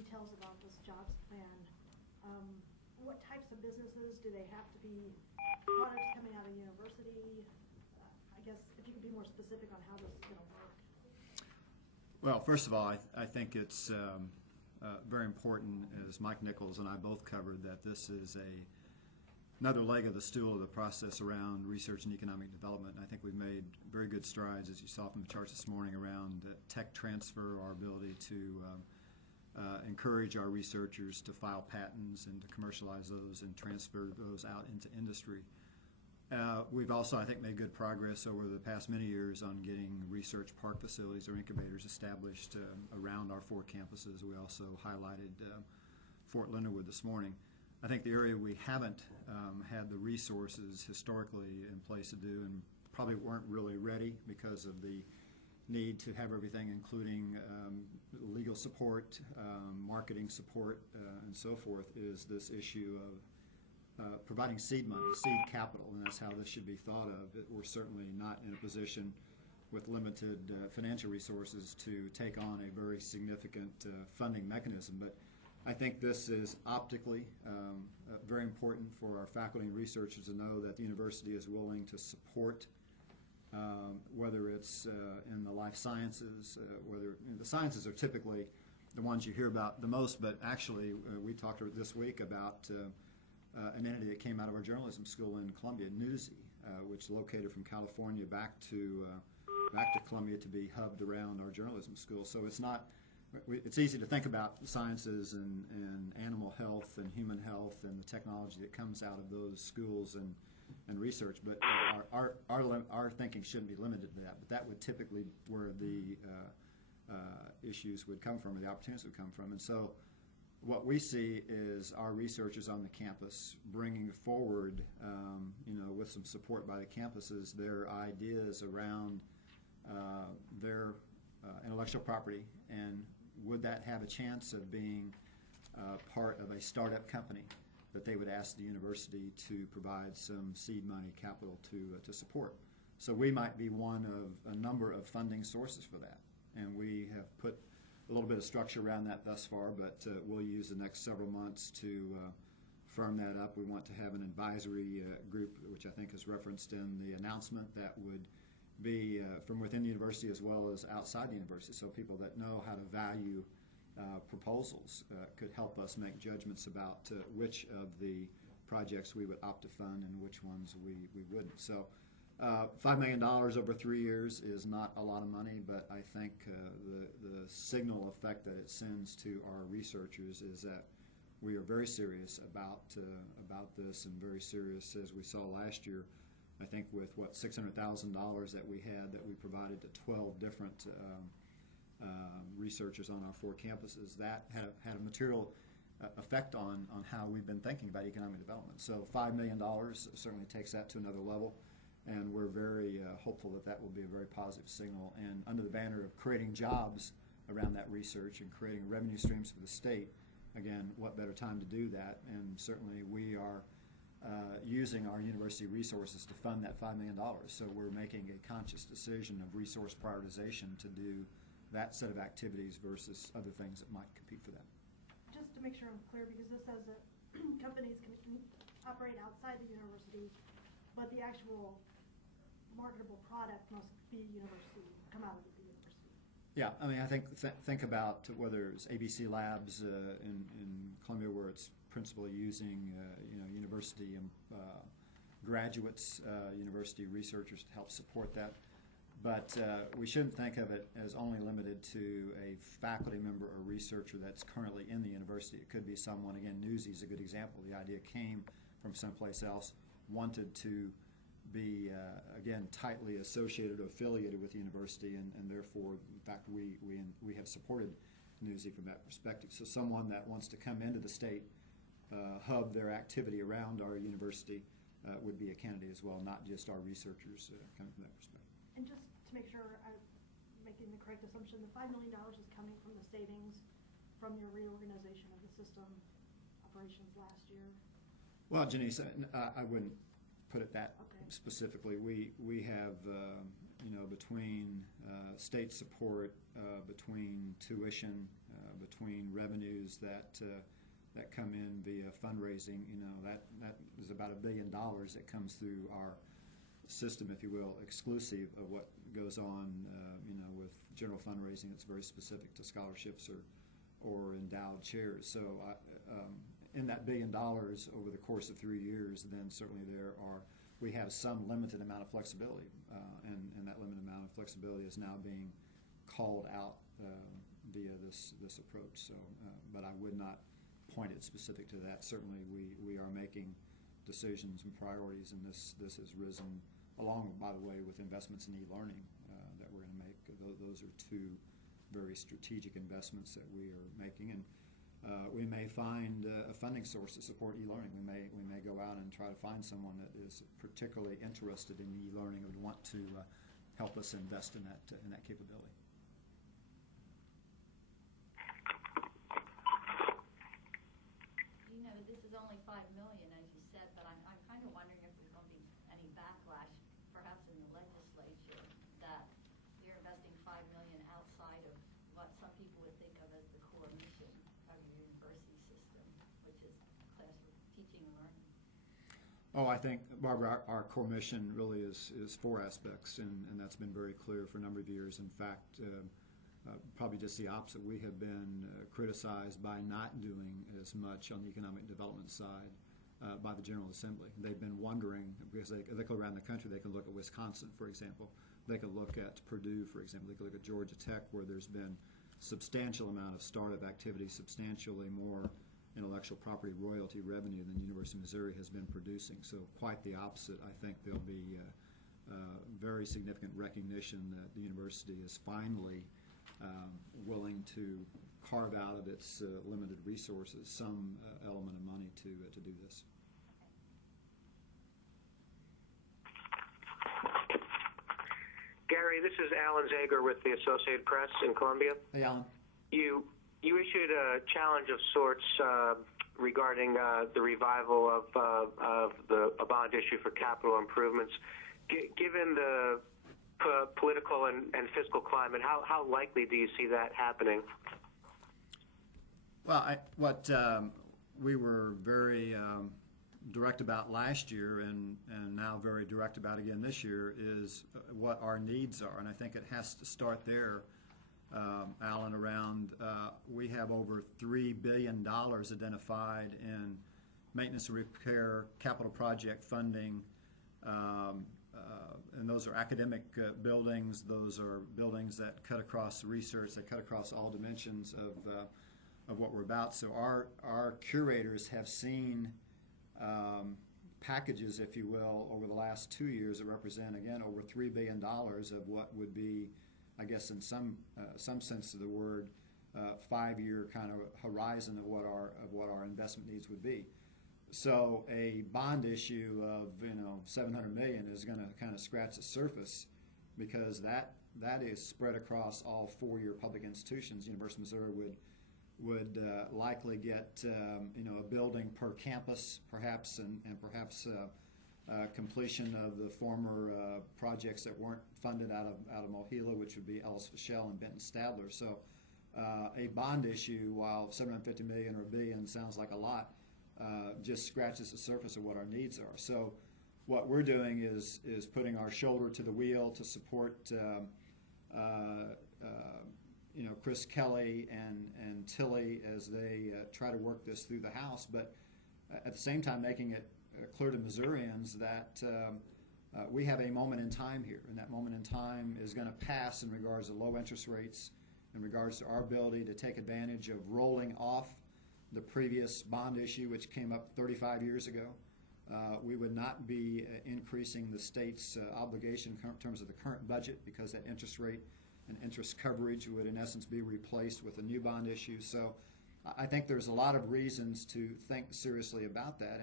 details about this jobs plan. What types of businesses do they have to be? Products coming out of university? I guess if you could be more specific on how this is going to work. Well, first of all, I think it's very important, as Mike Nichols and I both covered, that this is another leg of the stool of the process around research and economic development. And I think we've made very good strides, as you saw from the charts this morning, around tech transfer, our ability to encourage our researchers to file patents and to commercialize those and transfer those out into industry. We've also, I think, made good progress over the past many years on getting research park facilities or incubators established around our 4 campuses. We also highlighted Fort Leonard Wood this morning. I think the area we haven't had the resources historically in place to do, and probably weren't really ready because of the need to have everything, including legal support, marketing support, and so forth, is this issue of providing seed money, seed capital, and that's how this should be thought of. We're certainly not in a position with limited financial resources to take on a very significant funding mechanism, but I think this is optically very important for our faculty and researchers to know that the university is willing to support whether it's in the life sciences, the sciences are typically the ones you hear about the most, but actually we talked this week about an entity that came out of our journalism school in Columbia, Newsy, which is located from California back to Columbia to be hubbed around our journalism school. So it's easy to think about the sciences and animal health and human health and the technology that comes out of those schools and research, but our thinking shouldn't be limited to that. But that would typically where the issues would come from, or the opportunities would come from. And so what we see is our researchers on the campus bringing forward, with some support by the campuses, their ideas around their intellectual property, and would that have a chance of being part of a startup company that they would ask the university to provide some seed money capital to support. So we might be one of a number of funding sources for that, and we have put a little bit of structure around that thus far, but we'll use the next several months to firm that up. We want to have an advisory group, which I think is referenced in the announcement, that would be from within the university as well as outside the university, so people that know how to value proposals could help us make judgments about which of the projects we would opt to fund and which ones we wouldn't. So $5 million over 3 years is not a lot of money, but I think the signal effect that it sends to our researchers is that we are very serious about this, and very serious, as we saw last year, I think with $600,000 that we had, that we provided to 12 different researchers on our 4 campuses. That had a material effect on how we've been thinking about economic development. So $5 million certainly takes that to another level, and we're very hopeful that will be a very positive signal. And under the banner of creating jobs around that research and creating revenue streams for the state, again, what better time to do that? And certainly we are using our university resources to fund that $5 million. So we're making a conscious decision of resource prioritization to do that set of activities versus other things that might compete for that. Just to make sure I'm clear, because this says that companies can operate outside the university, but the actual marketable product must come out of the university. Yeah, I mean, I think about whether it's ABC Labs in Columbia, where it's principally using university graduates, university researchers to help support that. But we shouldn't think of it as only limited to a faculty member or researcher that's currently in the university. It could be someone, again, Newsy is a good example. The idea came from someplace else, wanted to be, again, tightly associated or affiliated with the university, and therefore, in fact, we have supported Newsy from that perspective. So someone that wants to come into the state, hub their activity around our university, would be a candidate as well, not just our researchers coming from that perspective. And just to make sure I'm making the correct assumption, the $5 million is coming from the savings from your reorganization of the system operations last year? Well, Janice, I wouldn't put it that Okay. specifically. We have, between state support, between tuition, between revenues that come in via fundraising, that is about $1 billion that comes through our system, if you will, exclusive of what goes on, with general fundraising that's very specific to scholarships or endowed chairs. So in that $1 billion over the course of 3 years, then certainly we have some limited amount of flexibility, and that limited amount of flexibility is now being called out via this approach. So, but I would not point it specific to that. Certainly, we are making decisions and priorities, and this has risen along, by the way, with investments in e-learning that we're going to make. Those are two very strategic investments that we are making, and we may find a funding source to support e-learning. We may go out and try to find someone that is particularly interested in e-learning and would want to help us invest in that capability. You know, this is only $5 million, as you said, but I'm kind of wondering if there's going to be any backlash, perhaps in the legislature, that you're investing $5 million outside of what some people would think of as the core mission of your university system, which is classroom teaching and learning. Oh, I think, Barbara, our core mission really is 4 aspects, and that's been very clear for a number of years. In fact, probably just the opposite. We have been criticized by not doing as much on the economic development side by the General Assembly. They've been wondering, because they go around the country, they can look at Wisconsin, for example. They could look at Purdue, for example. They could look at Georgia Tech, where there's been substantial amount of startup activity, substantially more intellectual property royalty revenue than the University of Missouri has been producing. So quite the opposite. I think there'll be very significant recognition that the university is finally willing to carve out of its limited resources some element of money to do this. Gary, this is Alan Zager with the Associated Press in Columbia. Hey, Alan. You issued a challenge of sorts regarding the revival of a bond issue for capital improvements. Given the political and fiscal climate, how likely do you see that happening? Well, what we were very direct about last year and now very direct about again this year is what our needs are. And I think it has to start there, Alan, around we have over $3 billion identified in maintenance and repair, capital project funding, and those are academic buildings. Those are buildings that cut across research, that cut across all dimensions of what we're about. So our curators have seen packages, if you will, over the last 2 years that represent, again, over $3 billion of what would be, I guess in some sense of the word, 5-year kind of horizon of what our investment needs would be. So a bond issue of $700 million is going to kind of scratch the surface, because that is spread across all 4-year public institutions. University of Missouri would likely get a building per campus, perhaps, and perhaps completion of the former projects that weren't funded out of Mohila, which would be Ellis Fischel and Benton Stadler. So a bond issue, while $750 million or $1 billion sounds like a lot, just scratches the surface of what our needs are. So what we're doing is putting our shoulder to the wheel to support Chris Kelly and Tilly as they try to work this through the House, but at the same time making it clear to Missourians that we have a moment in time here, and that moment in time is going to pass in regards to low interest rates, in regards to our ability to take advantage of rolling off the previous bond issue, which came up 35 years ago. We would not be increasing the state's obligation in terms of the current budget, because that interest rate and interest coverage would in essence be replaced with a new bond issue. So I think there's a lot of reasons to think seriously about that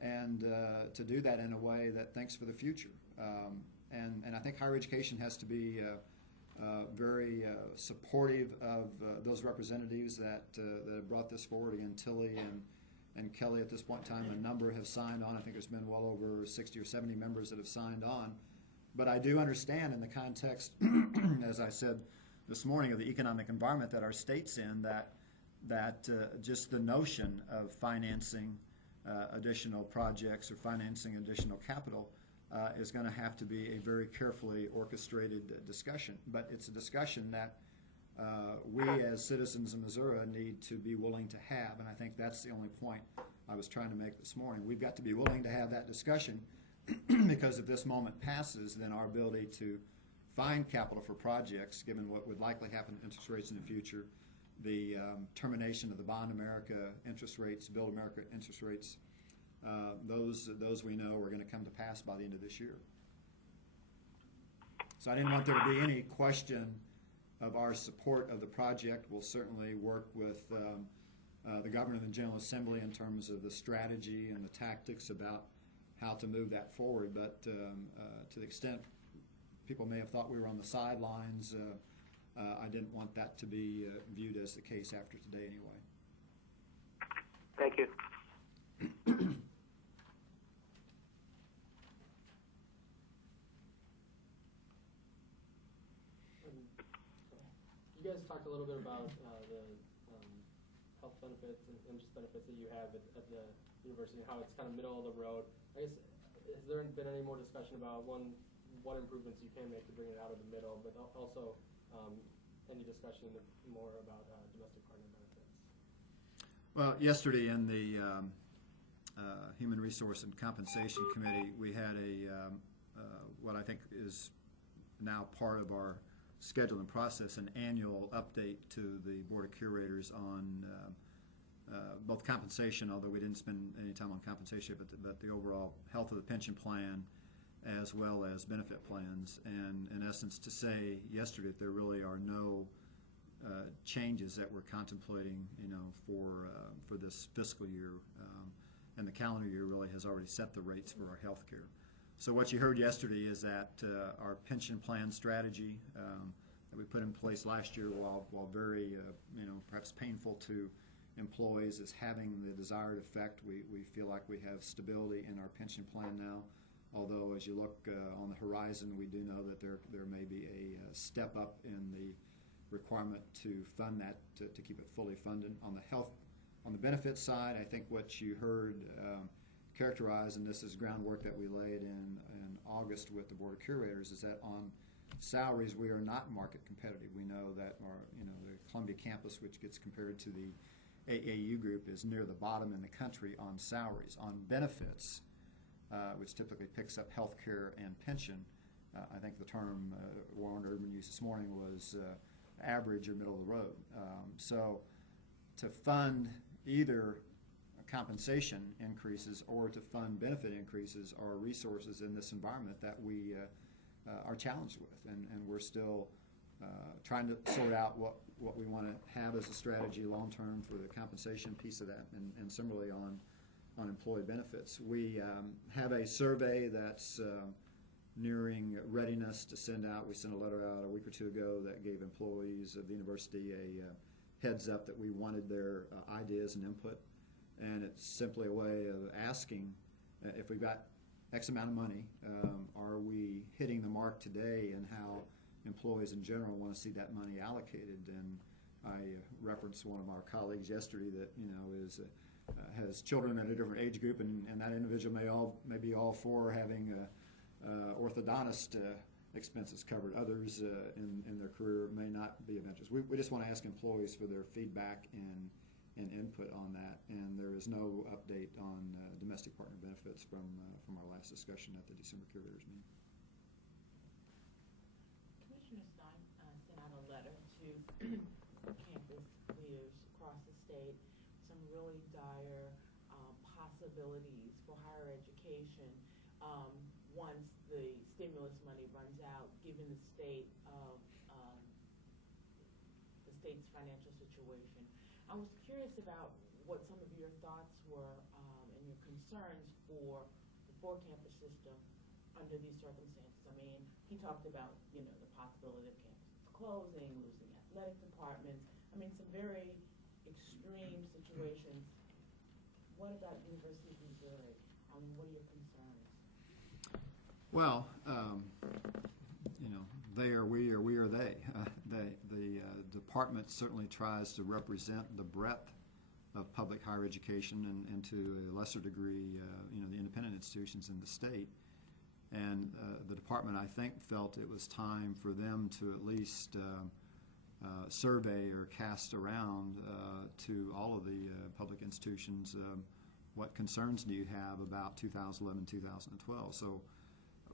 and to do that in a way that thinks for the future. And I think higher education has to be very supportive of those representatives that have brought this forward, again, Tilly and Kelly, at this point in time, a number have signed on. I think there's been well over 60 or 70 members that have signed on. But I do understand in the context, as I said this morning, of the economic environment that our state's in, that just the notion of financing additional projects or financing additional capital is going to have to be a very carefully orchestrated discussion. But it's a discussion that we as citizens of Missouri need to be willing to have, and I think that's the only point I was trying to make this morning. We've got to be willing to have that discussion because if this moment passes, then our ability to find capital for projects, given what would likely happen to interest rates in the future, the termination of the Bond America interest rates, Build America interest rates, those we know are going to come to pass by the end of this year. So I didn't want there to be any question of our support of the project. We'll certainly work with the Governor and the General Assembly in terms of the strategy and the tactics about how to move that forward. But to the extent people may have thought we were on the sidelines, I didn't want that to be viewed as the case after today anyway. Thank you. You guys talked a little bit about the health benefits and just benefits that you have at the university and how it's kind of middle of the road. I guess, has there been any more discussion about what improvements you can make to bring it out of the middle, but also any discussion more about domestic partner benefits? Well, yesterday in the Human Resource and Compensation Committee, we had what I think is now part of our schedule and process, an annual update to the Board of Curators on both compensation, although we didn't spend any time on compensation, but the overall health of the pension plan, as well as benefit plans, and in essence to say yesterday that there really are no changes that we're contemplating, for this fiscal year, and the calendar year really has already set the rates for our health care. So what you heard yesterday is that our pension plan strategy that we put in place last year, while very perhaps painful to employees, is having the desired effect. We feel like we have stability in our pension plan now. Although, as you look on the horizon, we do know that there may be a step up in the requirement to fund that, to keep it fully funded. On the benefits side, I think what you heard characterized, and this is groundwork that we laid in August with the Board of Curators, is that on salaries we are not market competitive. We know that the Columbia campus, which gets compared to the AAU group, is near the bottom in the country on salaries. On benefits, which typically picks up health care and pension, I think the term Warren Urban used this morning was average or middle of the road. So to fund either compensation increases or to fund benefit increases are resources in this environment that we are challenged with, and we're still trying to sort out what we want to have as a strategy long term for the compensation piece of that, and similarly on employee benefits. We have a survey that's nearing readiness to send out. We sent a letter out a week or two ago that gave employees of the university a heads up that we wanted their ideas and input. And it's simply a way of asking, if we've got X amount of money, are we hitting the mark today, and how employees in general want to see that money allocated? And I referenced one of our colleagues yesterday that has children at a different age group, and that individual may be all for having orthodontist expenses covered. Others in their career may not be of interest. We just want to ask employees for their feedback and input on that, and there is no update on domestic partner benefits from our last discussion at the December Curators meeting. Commissioner Stein sent out a letter to campus leaders across the state, some really dire possibilities for higher education once the stimulus money runs out, given the state of the state's financial situation. I was curious about what some of your thoughts were and your concerns for the four-campus system under these circumstances. I mean, he talked about, the possibility of campuses closing, losing athletic departments. I mean, some very extreme situations what about University of Missouri? What are your concerns? Well, they are we or we are they. The department certainly tries to represent the breadth of public higher education and to a lesser degree, the independent institutions in the state. And the department, I think, felt it was time for them to at least survey or cast around to all of the public institutions what concerns do you have about 2011, 2012. So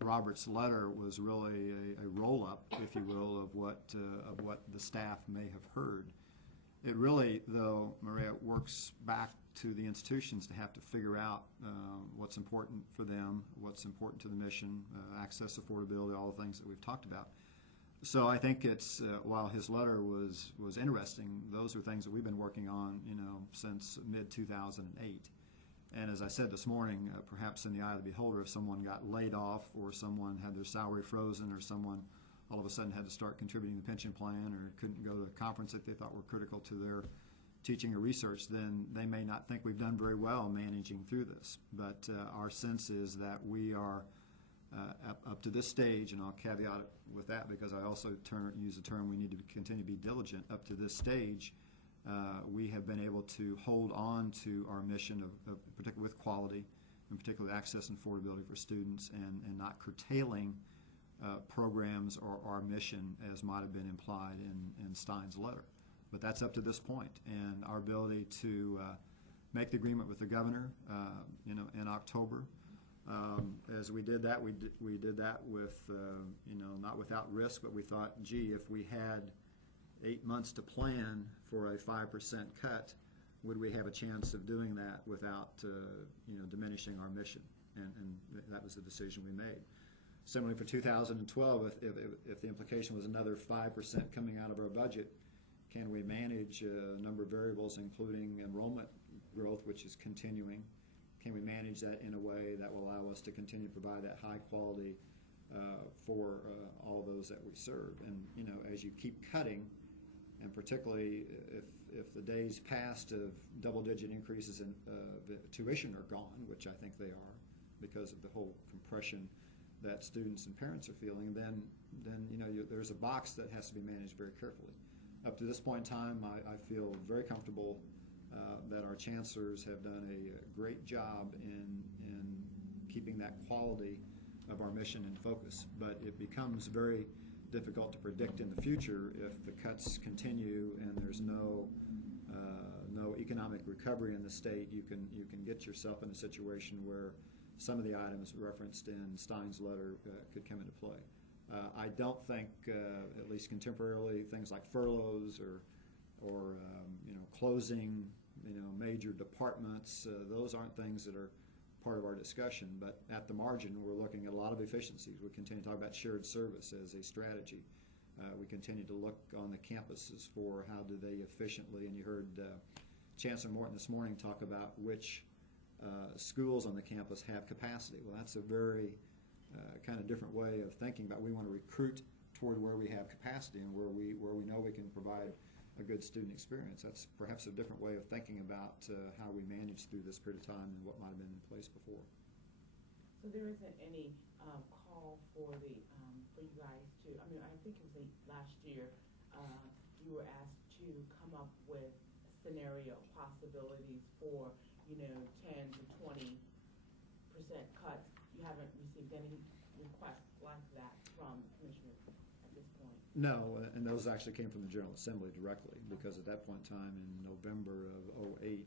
Robert's letter was really a roll-up, if you will, of what the staff may have heard. It really, though, Maria, works back to the institutions to have to figure out what's important for them, what's important to the mission, access, affordability, all the things that we've talked about. So I think it's, while his letter was interesting, those are things that we've been working on, since mid-2008. And as I said this morning, perhaps in the eye of the beholder, if someone got laid off or someone had their salary frozen or someone all of a sudden had to start contributing to the pension plan or couldn't go to a conference that they thought were critical to their teaching or research, then they may not think we've done very well managing through this. But our sense is that we are up to this stage, and I'll caveat it with that because I also use the term we need to continue to be diligent. Up to this stage, we have been able to hold on to our mission of particularly with quality, and particularly access and affordability for students, and not curtailing programs or our mission as might have been implied in Stein's letter. But that's up to this point, and our ability to make the agreement with the governor, in October. As we did that, we did that with, not without risk, but we thought, gee, if we had 8 months to plan for a 5% cut, would we have a chance of doing that without, diminishing our mission? And that was the decision we made. Similarly, for 2012, if the implication was another 5% coming out of our budget, can we manage a number of variables, including enrollment growth, which is continuing? Can we manage that in a way that will allow us to continue to provide that high quality for all those that we serve? And as you keep cutting, and particularly if the days past of double-digit increases in tuition are gone, which I think they are, because of the whole compression that students and parents are feeling, then there's a box that has to be managed very carefully. Up to this point in time, I feel very comfortable that our chancellors have done a great job in keeping that quality of our mission in focus. But it becomes very difficult to predict in the future if the cuts continue and there's no economic recovery in the state. You can get yourself in a situation where some of the items referenced in Stein's letter could come into play. I don't think, at least contemporarily, things like furloughs or closing major departments, those aren't things that are part of our discussion. But at the margin, we're looking at a lot of efficiencies. We continue to talk about shared service as a strategy. We continue to look on the campuses for how do they efficiently, and you heard Chancellor Morton this morning talk about which schools on the campus have capacity. Well, that's a very kind of different way of thinking about. We want to recruit toward where we have capacity and where we know we can provide a good student experience. That's perhaps a different way of thinking about how we manage through this period of time than what might have been in place before. So there isn't any call for you guys to, I think it was last year, you were asked to come up with scenario possibilities for, 10 to 20% cuts. You haven't received any requests like that from commissioners at this point? No, and those actually came from the General Assembly directly, because at that point in time in November of 2008,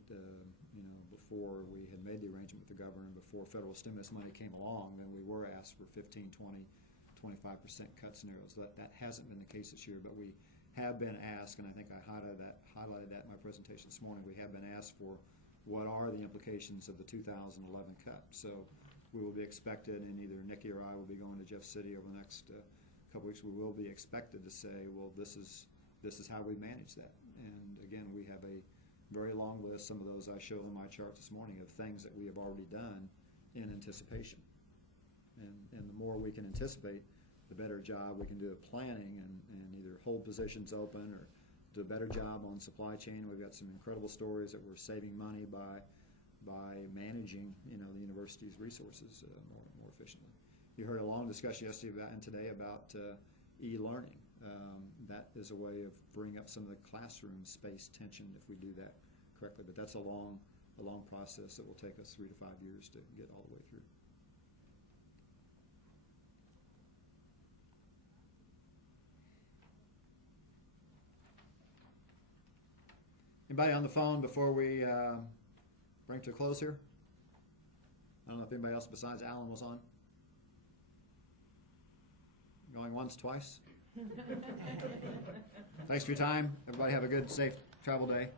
before we had made the arrangement with the governor and before federal stimulus money came along, then we were asked for 15, 20, 25% cut scenarios. That hasn't been the case this year, but we have been asked, and I think I highlighted that in my presentation this morning, we have been asked for what are the implications of the 2011 cut. So we will be expected, and either Nikki or I will be going to Jeff City over the next couple weeks. We will be expected to say, well, this is how we manage that. And again, we have a very long list. Some of those I showed in my chart this morning of things that we have already done in anticipation. And the more we can anticipate, the better job we can do of planning and either hold positions open or do a better job on supply chain. We've got some incredible stories that we're saving money by by managing, the university's resources more efficiently. You heard a long discussion yesterday and today about e-learning. That is a way of freeing up some of the classroom space tension if we do that correctly. But that's a long process that will take us 3 to 5 years to get all the way through. Anybody on the phone before we bring to a close here? I don't know if anybody else besides Alan was on. Going once, twice? Thanks for your time. Everybody have a good, safe travel day.